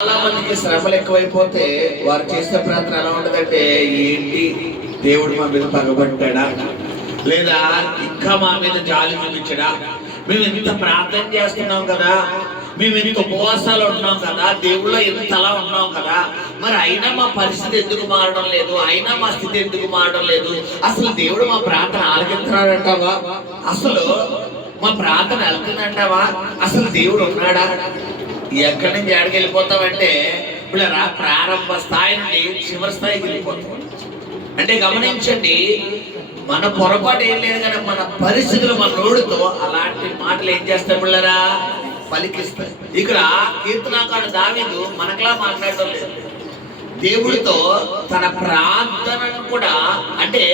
చాలా మందికి శ్రమలు ఎక్కువైపోతే వారు చేసే ప్రార్థన ఎలా ఉంటదంటే, ఏంటి దేవుడు మా మీద పగబట్టాడా, లేదా ఇంకా మా మీద జాలి చూపించడా, మేము ఇంత ప్రార్థన చేస్తున్నాం కదా, మేము ఇంత ఉపవాసాలు ఉన్నాం కదా, దేవుళ్ళో ఇంతలా ఉన్నాం కదా, మరి అయినా మా పరిస్థితి ఎందుకు మారడం లేదు, అయినా మా స్థితి ఎందుకు మారడం లేదు, అసలు దేవుడు మా ప్రార్థన ఆలకిస్తున్నాడంటావా, అసలు మా ప్రార్థన వెళ్తుందంటావా, అసలు దేవుడు ఉన్నాడా? ఎక్కడి నుంచి ఎక్కడికి వెళ్ళిపోతామంటే ఇప్పుడు ప్రారంభ స్థాయి నుండి చివరి స్థాయికి వెళ్ళిపోతాం. అంటే గమనించండి, మన పొరపాటు ఏం లేదు కానీ మన పరిస్థితులు మన నోడుతో అలాంటి మాటలు ఏం చేస్తాయి పిల్లరా, పలికిస్తాయి. ఇక్కడ కీర్తనాకారుడు దావీదు మనకలా మాట్లాడటం లేదు, దేవుడితో తన ప్రార్థనను కూడా, అంటే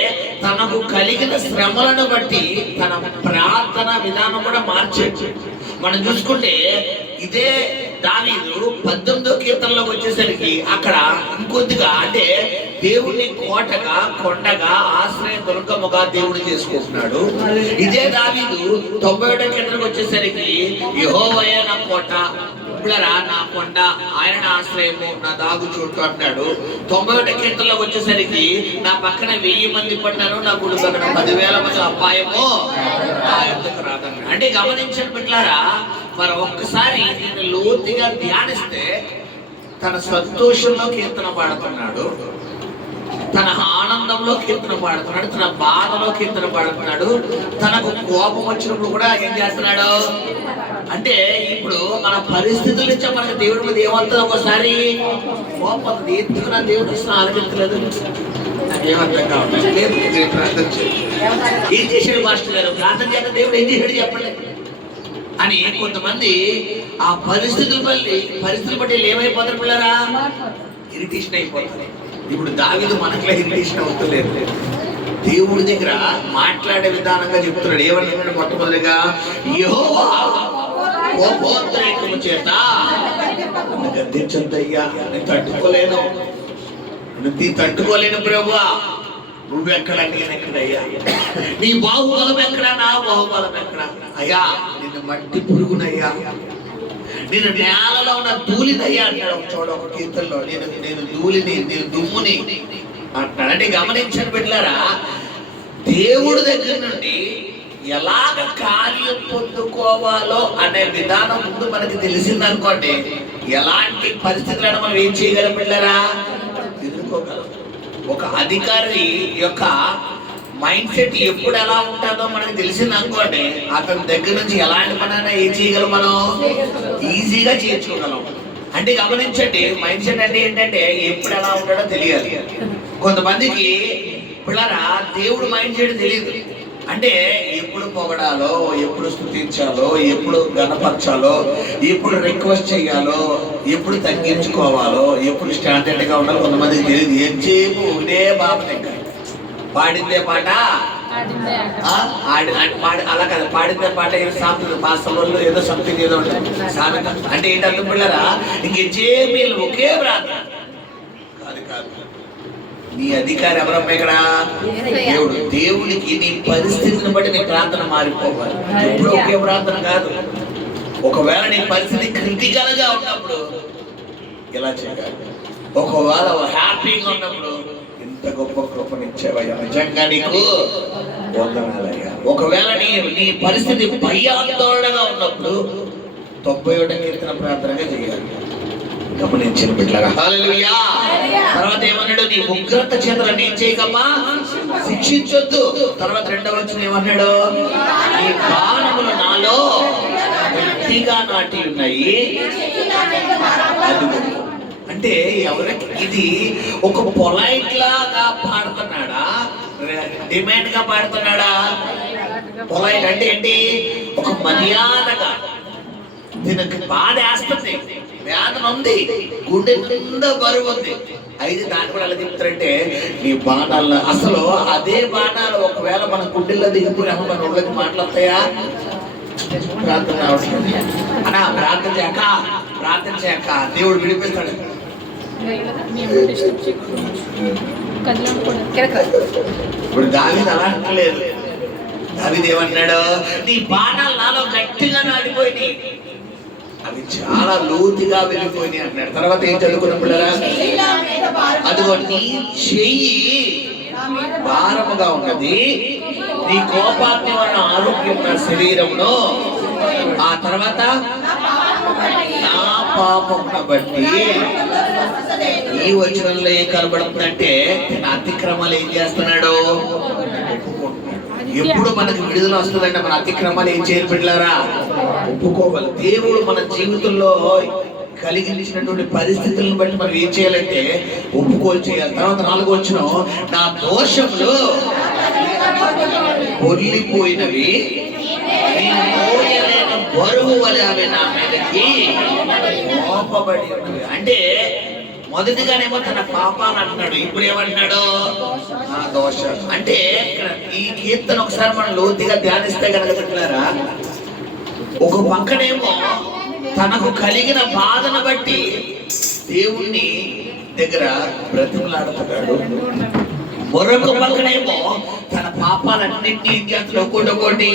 తనకు కలిగిన శ్రమలను బట్టి తన ప్రార్థన విధానం కూడా మార్చేది. మనం చూసుకుంటే ఇదే దావీదు 18వ కీర్తనలోకి వచ్చేసరికి అక్కడ ఇంకొద్దిగా, అంటే దేవుణ్ణి కోటగా, కొండగా, ఆశ్రయ దుర్గముగా దేవుడు చేసుకుంటున్నాడు. ఇదే దావీదు 91వ కీర్తనకు వచ్చేసరికి యెహోవాయే నా కోట, నా కొండ, ఆయన ఆశ్రయము, నా దాగు చోటు అంటాడు. 91వ కీర్తనలోకి వచ్చేసరికి నా పక్కన 1000 మంది పడ్డాను, నా గుడి పక్కన 10,000 మంది అపాయము నా యొద్దకు రాదన్నాడు. అంటే గమనించండి బిడ్డలారా, మరి ఒక్కసారి నేను లోతుగా ధ్యానిస్తే తన సంతోషంలో కీర్తన పాడుతున్నాడు, తన ఆనందంలో కీర్తన పాడుతున్నాడు, తన బాధలో కీర్తన పాడుతున్నాడు, తనకు కోపం వచ్చినప్పుడు కూడా ఏం చేస్తున్నాడు. అంటే ఇప్పుడు మన పరిస్థితుల నుంచి మనకు దేవుడి మీద ఏమవుతుంది, ఒకసారి కోపం ఎందుకు నా దేవుడు అసలు ఆలోచించలేదు, నాకేమర్థం కావట్లేదు, ప్రార్థన ఏం చేశాడు మాస్టర్ గారు, ప్రార్థన చేత దేవుడు ఏం చేశాడు చెప్పండి అని కొంతమంది ఆ పరిస్థితుల బట్టి ఏమైపోతారు పిల్లరా, ఇరిటేషన్ అయిపోతారు. ఇప్పుడు దావీదు మనకులా ఇరిటేషన్ అవుతలేదు, దేవుడి దగ్గర మాట్లాడే విధానంగా చెప్తున్నాడు. ఏమన్నాడు మొట్టమొదటిగా, యెహోవా కోపోద్రేకము చేత నన్ను గద్దించొద్దయ్యా, నేను తట్టుకోలేను ప్రభువా, నువ్వెక్కడ నేనెక్కడయ్యా, నీ బాహుబలం ఎక్కడా, నా బాహుబలం ఎక్కడా, అయ్యా నిన్ను మట్టి పురుగునయ్యా, నేను నేలలో ఉన్న ధూళినయ్యా అంటాడు ఒక చోట, ఒక కీర్తనలో నేను ధూళిని, నేను దుమ్ముని అంటాడు. అంటే గమనించండి బిడ్డలారా, దేవుడి దగ్గర నుండి ఎలాగ కార్యం పొందుకోవాలో అనే విధానం ముందు మనకి తెలిసిందనుకోండి, ఎలాంటి పరిస్థితులను మనం ఏం చేయగలం బిడ్డలారా, ఎదుర్కోగలం. ఒక అధికారి యొక్క మైండ్ సెట్ ఎప్పుడు ఎలా ఉంటుందో మనకు తెలిసింది అనుకోండి, అతని దగ్గర నుంచి ఎలాంటి పనైనా ఏం చేయగలం, మనం ఈజీగా చేర్చుకోగలం. అంటే గమనించండి, మైండ్ సెట్ అంటే ఏంటంటే ఎప్పుడు ఎలా ఉంటాడో తెలియాలి. కొంతమందికి పిల్లరా దేవుడు మైండ్ సెట్ తెలియదు, అంటే ఎప్పుడు పొగడాలో, ఎప్పుడు స్తుతించాలో, ఎప్పుడు గణపరచాలో, ఎప్పుడు రిక్వెస్ట్ చేయాలో, ఎప్పుడు తగ్గించుకోవాలో, ఎప్పుడు స్టాండర్డ్ గా ఉండాలో కొంతమందికి తెలియదు. ఏం చేయము ఇదే బాబు దగ్గర పాడిందే పాట అలా కదా, పాడిందే పాట ఏదో సామెత, పాస్టర్లు ఏదో సంథింగ్ ఏదో ఉంటుంది సామెత. అంటే ఏంటి అర్థం పిల్లరా, ఇంకేమీ ఒకే ప్రార్థన కాదు కాదు. నీ అధికారి ఎవరమ్మా ఇక్కడ, దేవుడు. దేవుడికి నీ పరిస్థితిని బట్టి నీ ప్రార్థన మారిపోవాలి, ఎప్పుడు ఒకే ప్రార్థన కాదు. ఒకవేళ నీ పరిస్థితి క్రిటికల్ గా ఉన్నప్పుడు ఇలా చేయాలి, ఒకవేళ హ్యాపీగా ఉన్నప్పుడు ఇంత గొప్ప కృపనిచ్చేవయ్యా, నిజంగా నీకు వందనాలయ్యా. ఒకవేళ నీ పరిస్థితి భయాందోళనగా ఉన్నప్పుడు 91వ కీర్తన ప్రార్థనగా చేయాలి. గమనించిన బిడ్డలారా, హల్లెలూయా. తర్వాత ఏమన్నాడు, నీ ఉగ్రత చేతలు ఏం చేయకమ్మా, శిక్షించొద్దు. తర్వాత 2వ వచనం ఏమన్నాడు, నీ బాణములు నాలో గట్టిగా నాటి ఉన్నాయి. అంటే ఎవరికి ఇది ఒక పొలైట్ లాగా పాడుతున్నాడా, డిమాండ్ గా పాడుతున్నాడా? పొలైట్ అంటే ఏంటి, ఒక మర్యాదగా. దీనికి బాధ వేస్తుంది, వేదన ఉంది, గుండె నిండా బరువు ఉంది. అయితే దాన్ని కూడా ఎలా చెప్తారంటే, నీ బాణాల్లో, అసలు అదే బాణాలు ఒకవేళ మన గుండెల్లో దిగిపోయి మన ఊళ్ళకి మాట్లాడతాయా? ప్రార్థన అన్నా, ప్రార్థన చేయక దేవుడు విడిపిస్తాడు. ఇప్పుడు దావీదు అలా అంటలేదు. దావీదు ఏమంటున్నాడు, నీ బాణాలు నాలో గట్టిగా నాటిపోయి అవి చాలా లోతుగా వెళ్ళిపోయినాయి అంటున్నాడు. తర్వాత ఏం చదువుకున్న పిల్లరా, అదిగో నీ చెయ్యి భారముగా ఉన్నది, నీ కోపాగ్ని వలన ఆరోగ్యం నా శరీరంలో. ఆ తర్వాత నా పాపమును బట్టి. ఈ వచనంలో ఏం కనబడుతుందంటే నా అతిక్రమాలు ఏం చేస్తున్నాడు, ఎప్పుడు మనకు విడుదల వస్తుందంటే మన అతిక్రమాలు ఏం చేయాలి బిడ్డలారా, ఒప్పుకోవాలి. దేవుడు మన జీవితంలో కలిగించినటువంటి పరిస్థితులను బట్టి మనం ఏం చేయాలంటే ఒప్పుకోలు చేయాలి. తర్వాత 4వ వచనం, నా దోషములు పొర్లిపోయినవి, బరువు వలె అవి నా మీదకి మోపబడి ఉన్నవి. అంటే మొదటిగానేమో తన పాపాలు అంటున్నాడు, ఇప్పుడు ఏమంటున్నాడు, నా దోషాలు. అంటే ఇక్కడ ఈ కీర్తన ఒకసారి మనం లోతుగా ధ్యానిస్తే కనుక పెట్టారా, ఒక పక్కనేమో తనకు కలిగిన బాధను బట్టి దేవుణ్ణి దగ్గర బ్రతిమలాడుతున్నాడు, మరొక పక్కనేమో తన పాపాలన్నింటినీ ఒక్కొక్కటి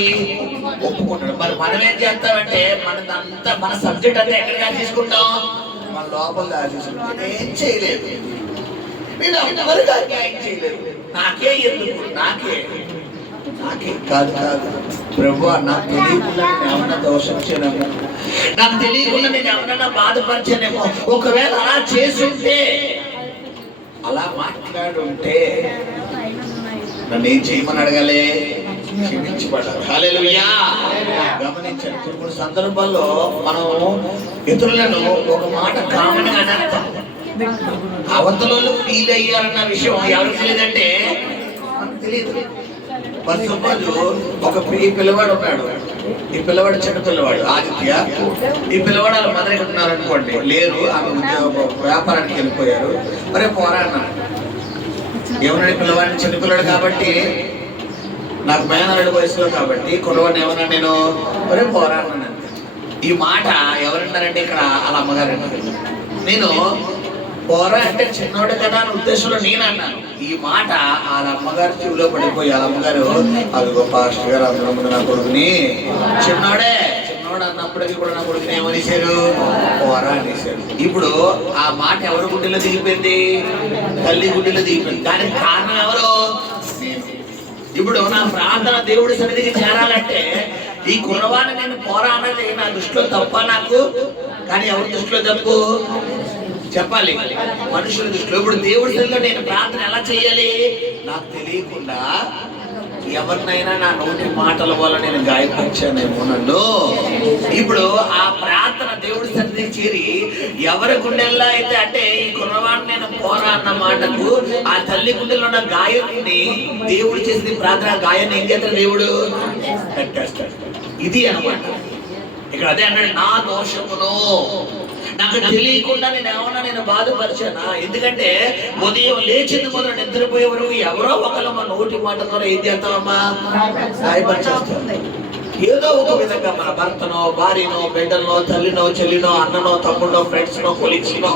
ఒప్పుకుంటాడు. మరి మనం ఏం చేస్తామంటే మన సబ్జెక్ట్ అంతా ఎక్కడికి తీసుకుంటాం, మన లోపల తీసుకుంటాం. ఏం చేయలేదు, మీరు ఎవరికి అన్యాయం చేయలేదు, నాకే ఎందుకు, నాకే కాదు ప్రభు, నాకు తెలియకుండా నేను ఏమన్నా దోషించానేమో, నాకు తెలియకుండా నేను ఏమన్నా బాధపరిచానేమో. ఒకవేళ అలా చేసుంటే, అలా మాట్లాడుంటే నన్ను ఏం చేయమని అడగాలి, క్షమించబడాలి. హల్లెలూయా. గమనించండి, కొన్ని సందర్భాల్లో మనం ఇతరులను ఒక మాట కామన్ గా అనేస్తాం, అవతలలో ఫీల్ అయ్యారన్న విషయం ఎవరికి తెలియదంటే మనకు తెలియదు. మరి సపోజ్ ఒక పిల్లవాడు ఉన్నాడు, ఈ పిల్లవాడు చిన్న పిల్లవాడు ఆదిత్య, ఈ పిల్లవాడు వాళ్ళ మదర్ ఇక్కడ ఉన్నారు అనుకోండి, లేరు, ఆమె వ్యాపారానికి వెళ్ళిపోయారు. మరే పోరాడినా ఏమన్నాడు, పిల్లవాడిని చిన్నపిల్లడు కాబట్టి, నాకు మేనల్లుడి వయసులో కాబట్టి కుర్రవాడిని ఏమన్నా నేను మరే పోరాడినాను. ఈ మాట ఎవరంటారంటే ఇక్కడ వాళ్ళ అమ్మగారు అంటారు. నేను పోరా అంటే చిన్నోడు కదా అని ఉద్దేశంలో నేను అన్నాను. ఈ మాట వాళ్ళ అమ్మగారు చెవిలో పడిపోయి వాళ్ళ అమ్మగారు, అదిగో పాస్టర్ గారు అందరూ ముందు నా కొడుకుని చిన్నోడు అన్నప్పటికీ కూడా నా కొడుకుని ఏమనిసారు, పోరా అనేసారు. ఇప్పుడు ఆ మాట ఎవరి గుండెలో దిగిపోయింది, తల్లి గుండెలో దిగిపోయింది. దానికి కారణం ఎవరు, నేను. ఇప్పుడు నా ప్రార్థన దేవుడి సన్నిధికి చేరాలంటే ఈ కుర్రవాడిని నేను పోరా అన్నది నా దృష్టిలో తప్ప నాకు, కానీ ఎవరి దృష్టిలో తప్పు చెప్పాలి, మనుషుల దృష్టిలో. ఇప్పుడు దేవుడి సన్నిధిలో నేను ప్రార్థన ఎలా చేయాలి, నాకు తెలియకుండా ఎవరినైనా నా నోటి మాటల వల్ల నేను గాయపరిచానేమో నన్ను. ఇప్పుడు ఆ ప్రార్థన దేవుడి సన్నిధికి చేరి ఎవరి గుండెల్లో అయితే, అంటే ఈ కుర్రవాడిని నేను పోరా అన్న మాటకు ఆ తల్లి గుండెల్లో ఉన్న గాయాన్ని దేవుడు చేసిన ప్రార్థన గాయాన్ని ఏం చేస్తాడు, దేవుడు కట్టేస్తాడు. ఇది అన్నమాట ఇక్కడ. అదే అన్నాడు, నా దోషమును నాకు తెలియకుండా నేను బాధపరిచానా. ఎందుకంటే ఉదయం లేచింది మొదలు నిద్రపోయే వరకు ఎవరో ఒకరు మన నోటి మాట ద్వారా ఏం చేస్తామమ్మా, గాయపరిచేస్తాం. ఏదో ఒక విధంగా మన భర్తనో, భార్యనో, బిడ్డలనో, తల్లినో, చెల్లినో, అన్ననో, తమ్ముడో, ఫ్రెండ్స్ నో, కొలీగ్స్ నో,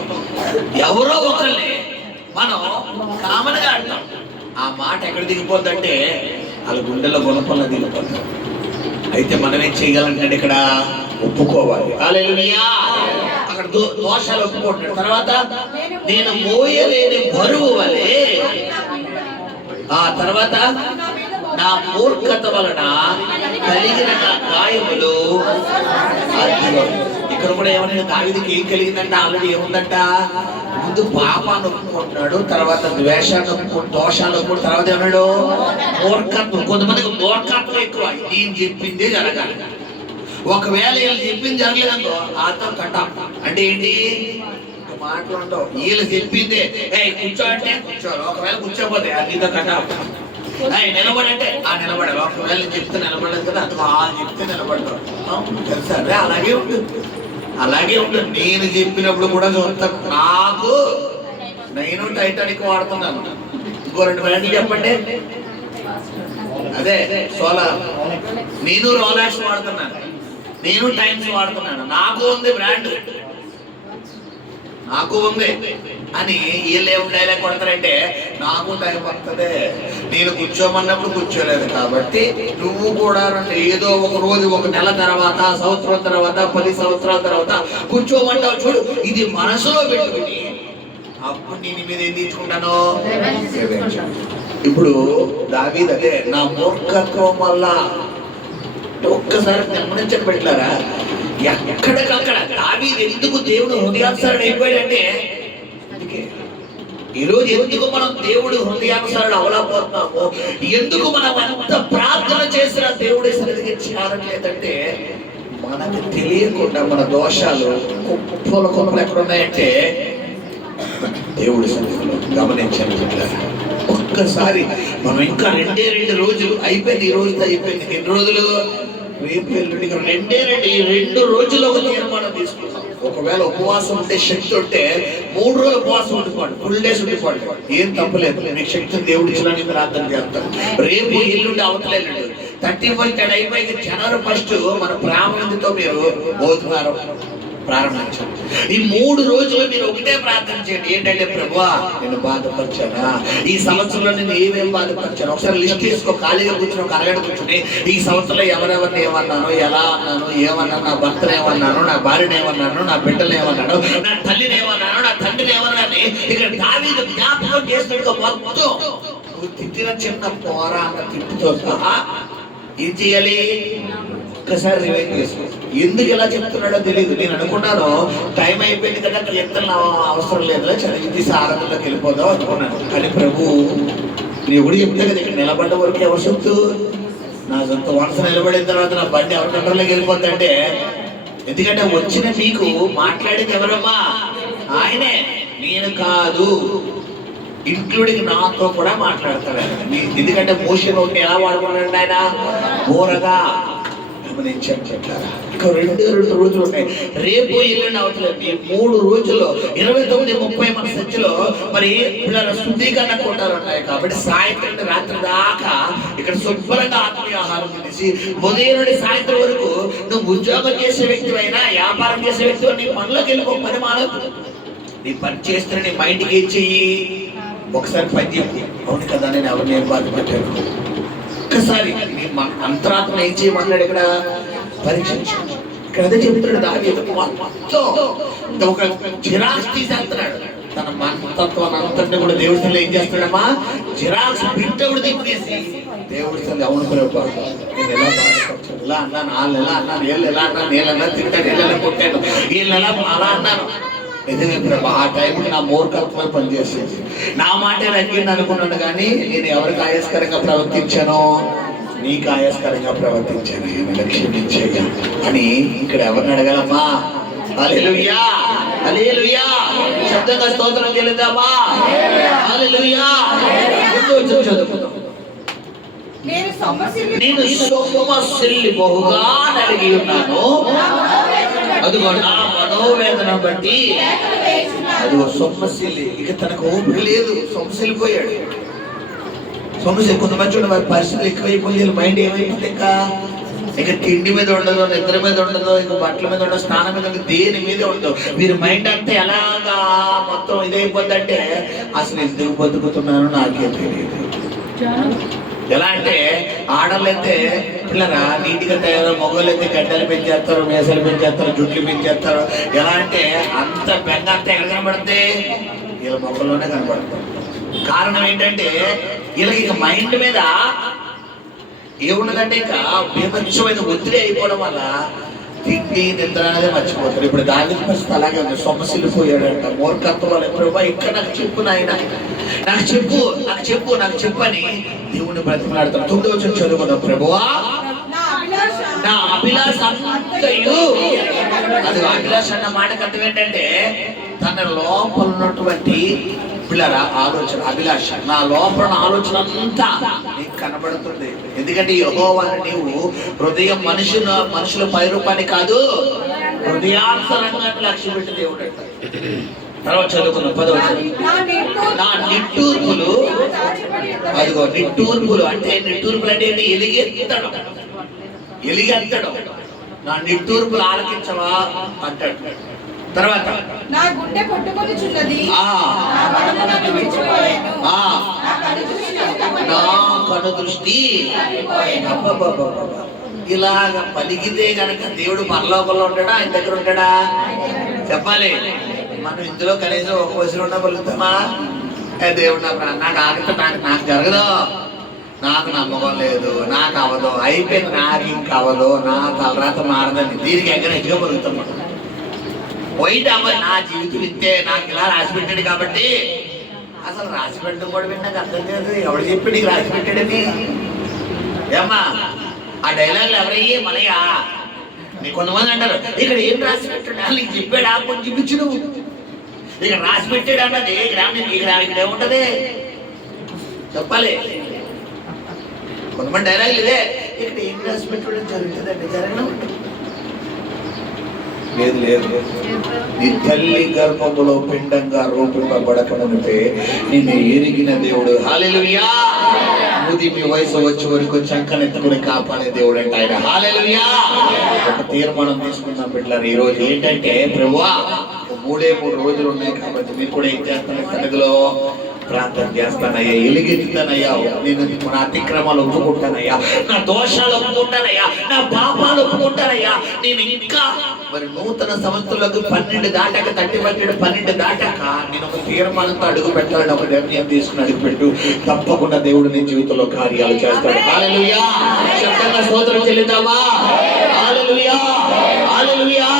ఎవరో ఒకరిని మనం కామన్ గా అంటాం. ఆ మాట ఎక్కడ దిగిపోద్దంటే వాళ్ళ గుండెల్లో గొలపల్లో దిగిపోతాం. అయితే మనం ఏం చేయగలంటే ఇక్కడ ఒప్పుకోవాలి. హల్లెలూయా. అక్కడ దోషాలు ఒప్పుకుంటాడు. తర్వాత నేను మోయలేని బరువు వలె, ఆ తర్వాత నా మూర్ఖత వలన కలిగిన నా గాయములు. ఇక్కడ కూడా ఏమన్నా దావీదుకి ఏం కలిగిందంట, ఆల్రెడీ ఏముందంట, ముందు పాపాన్ని ఒప్పుకుంటున్నాడు, తర్వాత ద్వేషాన్ని ఒప్పుకుంటు, దోషాన్ని ఒప్పుకుంటు, తర్వాత ఏమన్నాడు, మూర్ఖత్వం. కొంతమందికి మూర్ఖత్వం ఎక్కువ, నేను చెప్పిందే జరగాలి. ఒకవేళ వీళ్ళు చెప్పింది జరగలేదనుకో అర్థం కట్ట. అంటే ఏంటి, మాటలు ఉంటావు, వీళ్ళు చెప్పిందే కూర్చో అంటే కూర్చోరు, ఒకవేళ కూర్చోపోతే అదితో కట్ట. నిలబడంటే నిలబడాలి, ఒకవేళ చెప్తే నిలబడదు కదా, అది చెప్తే నిలబడతావు. తెలుసా, అదే అలాగే ఉంటుంది, అలాగే ఉంటుంది. నేను చెప్పినప్పుడు కూడా చూస్తాను. నాకు నేను టైటానిక్ వాడుతున్నాను, ఇంకో 2 బ్రాండ్లు చెప్పండి. అదే సోలార్, నేను రోలాక్స్ వాడుతున్నాను, నేను టైమ్స్ వాడుతున్నాను. నాకు ఉంది బ్రాండ్, నాకు ఉంది. అని వీళ్ళు ఏం డైలాగ్ కొడతారంటే, నాకు టైం వస్తుంది, నేను కూర్చోమన్నప్పుడు కూర్చోలేదు కాబట్టి నువ్వు కూడా ఏదో ఒక రోజు, ఒక నెల తర్వాత, సంవత్సరం తర్వాత, 10 సంవత్సరాల తర్వాత కూర్చోమంటావు చూడు, ఇది మనసులో పెట్టుకుని అప్పుడు నేను మీద ఏం తీసుకుంటాను. ఇప్పుడు దావీదు అదే, నా మూర్ఖత్వం వల్ల. ఒక్కసారి గమనించని పెట్టారా, ఎక్కడికక్కడ దావీదు ఎందుకు దేవుడు హృదయానుసారుడు అయిపోయాడంటే, అందుకే ఈరోజు ఎందుకు మనం దేవుడు హృదయానుసారుడు అవలేకపోతున్నాము, ఎందుకు మనం అంత ప్రార్థన చేసిన దేవుడి సన్నిధికి చేరట్లేదంటే, మనకు తెలియకుండా మన దోషాలు కుప్పలు ఎక్కడున్నాయంటే దేవుడి సన్నిధిలో. గమనించండి, ఒక్కసారి మనం ఇంకా 2 రోజులు అయిపోయింది, ఈ రోజుతో అయిపోయింది. ఎన్ని రోజులు? రేపు ఎల్లుండి 2 రోజులు ఒక తీర్మానం తీసుకుంటాం. ఒకవేళ ఉపవాసం ఉంటే, శక్తి ఉంటే 3 రోజులు ఉపవాసం ఉండిపోండి, ఫుల్ డేస్ ఉండిపోండి, ఏం తప్పలేదు. మీకు శక్తిని దేవుడు ఇచ్చడానికి ప్రార్థన చేస్తాం. రేపు ఎల్లుండి అవతలేదు 31 అయిపోయి జనవరి 1 మన ప్రారంభంతో మీరు భోజనారం ప్రారంభించండి. ఈ 3 రోజులు మీరు ఒకటే ప్రార్థన చేయండి. ఏంటంటే, ప్రభువా నేను బాధపరిచానా, ఈ సంవత్సరంలో నేను ఏమేమి బాధపరిచాను ఒకసారి లిస్ట్ తీసుకో. ఖాళీగా కూర్చుని ఒక అరగంట కూర్చుని ఈ సంవత్సరంలో ఎవరెవరిని ఏమన్నాను, ఎలా అన్నాను, ఏమన్నాను, నా భర్తను ఏమన్నాను, నా భార్యను ఏమన్నాను, నా బిడ్డలు ఏమన్నాను, నా తల్లిని ఏమన్నాను, నా తండ్రిని ఏమన్నాను, ఇక్కడ దావీదు జ్ఞాపకం చేసినట్టుగా మొత్తం నువ్వు తిట్టిన చిన్న పోరా అన్న తిట్టుతో సహా ఏం చేయాలి, ఒక్కసారి రివైండ్ చేసుకో. ఎందుకు ఇలా చెప్తున్నాడో తెలియదు. నేను అనుకున్నాను టైం అయిపోయింది కదా, ఎంత అవసరం లేదు, చదివించి ఆరాధనలోకి వెళ్ళిపోదాం అనుకున్నాను. కానీ ప్రభు నీ కూడా చెప్తే కదా, ఇక్కడ నిలబడ్డ వరకు ఎవరు సొత్తు, నా సొంత వరుస నిలబడిన తర్వాత నా బండి ఎవరి కంట్రోల్లోకి వెళ్ళిపోతుందంటే, ఎందుకంటే వచ్చిన మీకు మాట్లాడేది ఎవరమ్మా? ఆయనే, నేను కాదు. ఇంక్లూడింగ్ నాతో కూడా మాట్లాడతాడు. ఎందుకంటే మోషన్ ఒకటి ఎలా వాడుకున్నాడు ఆయన, ఘోరగా. గమనించారా, ఇంకా 2 రోజులు ఉన్నాయి. రేపు ఎల్లుండి అవతలేదు. ఈ 3 రోజుల్లో 29, 30 మన సంచిలో మరి పిల్లల శుద్ధీకరణ కోటాలు ఉన్నాయి కాబట్టి సాయంత్రం రాత్రి దాకా ఇక్కడ శుభ్రంగా ఆత్మీయ ఆహారం తినేసి ఉదయం నుండి సాయంత్రం వరకు నువ్వు ఉద్యోగం చేసే వ్యక్తి అయినా, వ్యాపారం చేసే వ్యక్తి, నీ పనిలోకి వెళ్ళిపో. పని మానదు. నీ పని చేస్తే నీ మైండ్కి ఏం చెయ్యి, ఒకసారి పని చెప్పి, అవును కదా నేను ఎవరిని ఏం బాధపడ్డాను, ఒక్కసారి అంతరాత్మ ఏం చేయమన్నాడు ఇక్కడ పరీక్షించు. ఇక్కడ అదే చెప్తున్నాడు దావీదు, మొత్తం ఒక జిరాక్స్ తీసేస్తున్నాడు. తన మనస్తత్వాన్ని అంతటిని కూడా దేవుడి సన్నిధిలో ఏం చేస్తున్నాడమ్మా, జిరాక్స్ ప్రింట్ కూడా తిప్పేసి దేవుడి సన్నిధిలో, అవును ప్రభు నేను ఎలా బాధపడతాను, ఇలా అన్నాను, వాళ్ళు ఎలా అన్నాను, వీళ్ళు ఎలా అన్నాను, నేను ఎలా తింటాను, వీళ్ళు ఎలా కొట్టాను, వీళ్ళు ఎలా అలా అన్నాను. నిజమే ప్రభు, ఆ టైంకి నా మూర్ఖత్వం పనిచేసేది. నా మాటే తగ్గింది అనుకున్నాను, కానీ నేను ఎవరికి ఆయాస్కరంగా ప్రవర్తించానో, నీకు ఆయాస్కరంగా ప్రవర్తించాను, ఏమైనా క్షమించేయ అని ఇక్కడ ఎవరిని అడగాలమ్మా? హల్లెలూయా, హల్లెలూయా, శబ్దంగా స్తోత్రం చెల్లిద్దామా? హల్లెలూయా. చదువుకుందాం. నేను సొమ్మసిల్లి బహుగా నలిగి ఉన్నాను, అదిగో నా మనోవేదన బట్టి, అదిగో సొమ్మసిల్లి. ఇక తనకు ఓపిక లేదు, సొమ్మసిల్లిపోయాడు. సొమ్మసిల్లి కొంతమంది చూడండి, వారి పరిస్థితులు ఎక్కువైపోయి మైండ్ ఏమైపోయింది, ఇక తిండి మీద ఉండదు, నిద్ర మీద ఉండదు, ఇక బట్టల మీద ఉండదు, స్నానం మీద ఉండదు, దేని మీద ఉండదు. మీరు మైండ్ అంతా ఎలాగా మొత్తం ఇదైపోద్ది అంటే, అసలు ఎందుకు బతుకుతున్నానో నాకే తెలియదు. ఎలా అంటే, ఆడళ్ళు అయితే పిల్లరా నీట్గా తయారు, మగవాళ్ళు అయితే గడ్డలు పెంచేస్తారు, మేసలు పెంచేస్తారు, జుట్లు పెంచేస్తారు. ఎలా అంటే అంత బెంగ అంతా ఎక్కడ కనబడితే వీళ్ళ మొక్కల్లోనే కనబడతారు. కారణం ఏంటంటే వీళ్ళకి ఇక మైండ్ మీద ఏమున్నదంటే ఇక బీభత్సమైన ఒత్తిడి అయిపోవడం వల్ల తిండి నిద్ర అనేది మర్చిపోతారు. ఇప్పుడు దాని పరిస్థితి అలాగే ఉంది, సొమ్మసిల్లిపోయాడంట మూర్ఖత్వం వల్ల. ప్రభు ఇంకా నాకు చెప్పు నాయన, నాకు చెప్పు, నాకు చెప్పు, నాకు చెప్పు అని దేవుణ్ణి బ్రతిమలాడుతాను. 9వ వచనం చదువుకుందాం. ప్రభువా నా అభిలాష అంతయు, అది అభిలాష అన్న మాటకు అర్థం ఏంటంటే తన లోపల ఉన్నటువంటి పిల్లరా ఆలోచన, అభిలాష. నా లోపల ఆలోచన అంతా నీకు కనబడుతుంది. ఎందుకంటే యెహోవాను నీవు హృదయం మనుషుల పైరూపాన్ని కాదు, హృదయాంతరంగాన్ని లక్ష్య పెట్టి దేవుడు అంట. తర్వాత చదువుకున్నాం 10వ వచనం. నా నిట్టూర్పులు, అదిగో నిట్టూర్పులు అంటే, నిట్టూర్పులు అంటే ఎలిగెత్తడం, ఎలిగెత్తడం. నా నిట్టూర్పులు ఆలకించవా అంటాడు. తర్వాత నా గుండె కొట్టుకొనిచున్నది, ఆ, నా మనము నన్ను విడిచిపోయెను, ఆ, నా కనుదృష్టి నా తప్పిపోయెను. కను దృష్టి తప్పిపోయెను. అబ్బబ్బబ్బబ్బ. ఇలాగ పలికితే గనక దేవుడు పరలోకంలో ఉంటాడా, ఆయన దగ్గర ఉంటాడా? చెప్పాలి. మనం ఇందులో కనీసం ఒక వయసులో ఉన్నా పలుకుతామా? దేవుడు నాకు ఆగితే నాకు జరగదు, నాకు నమ్మకం లేదు, నాకు అవ్వదు, అయిపోయింది, నాకు ఇంక అవ్వదు, నా తలరాత మారదని దీనికి ఎక్కడ ఎక్కువ పలుకుతాం మనం. పోయిట్ అవ్వాలి, నా జీవితం ఇంతే, నాకు ఇలా రాసి పెట్టాడు కాబట్టి. అసలు రాసి పెట్టడం కూడా నాకు అర్థం లేదు, ఎవడు చెప్పి నీకు రాసి పెట్టాడని? ఏమ్మా ఆ డైలాగులు ఎవరయ్యే మనయా? నీ కొంతమంది అంటారు ఇక్కడ ఏం రాసి పెట్టాడు, నీకు చెప్పాడా, కొంచెం చూపించు నువ్వు. ఇక్కడ రాసి పెట్టాడు అన్నది ఇక్కడ ఏముంటది చెప్పాలి. కొంతమంది డైలాగులు ఇదే, ఇక్కడ ఏం రాసి పెట్టడం జరుగుతుందండి, జరగడం లేదు లేదు. నీ తల్లి గర్భములో పిండంగా రూపింపబడకముందే నిన్ను ఎరిగిన దేవుడు. హల్లెలూయా. ముదిమి వయసు వచ్చే వరకు చంకనెత్తుకుని కాపాడే దేవుడు అంటే ఆయన. హల్లెలూయా. ఒక తీర్మానం తీసుకున్నాం బిడ్డలారా ఈ రోజు. ఏంటంటే ప్రభువా 3 రోజులు ఉన్నాయి కాబట్టి మీరు కూడా ఏం చేస్తాను, సన్నిధిలో ప్రార్థన చేస్తానయ్యా, ఎలుగెత్తుతానయ్యా, నేను నా అతిక్రమాలు ఒప్పుకుంటానయ్యా, నా దోషాలు ఒప్పుకుంటానయ్యా, నా పాపాలు ఒప్పుకుంటానయ్యా. నేను ఇంకా మరి నూతన సంవత్సరంలోకి 12 దాటాక 12 దాటాక నేను ఒక తీర్మానంతో అడుగు పెట్టాలని ఒక నిర్ణయం తీసుకుని అడుగు పెట్టు. తప్పకుండా దేవుడు నీ జీవితంలో కార్యాలు చేస్తాడు. హల్లెలూయా. శబ్దంగా స్తోత్రం చెల్లిద్దామా? హల్లెలూయా, హల్లెలూయా.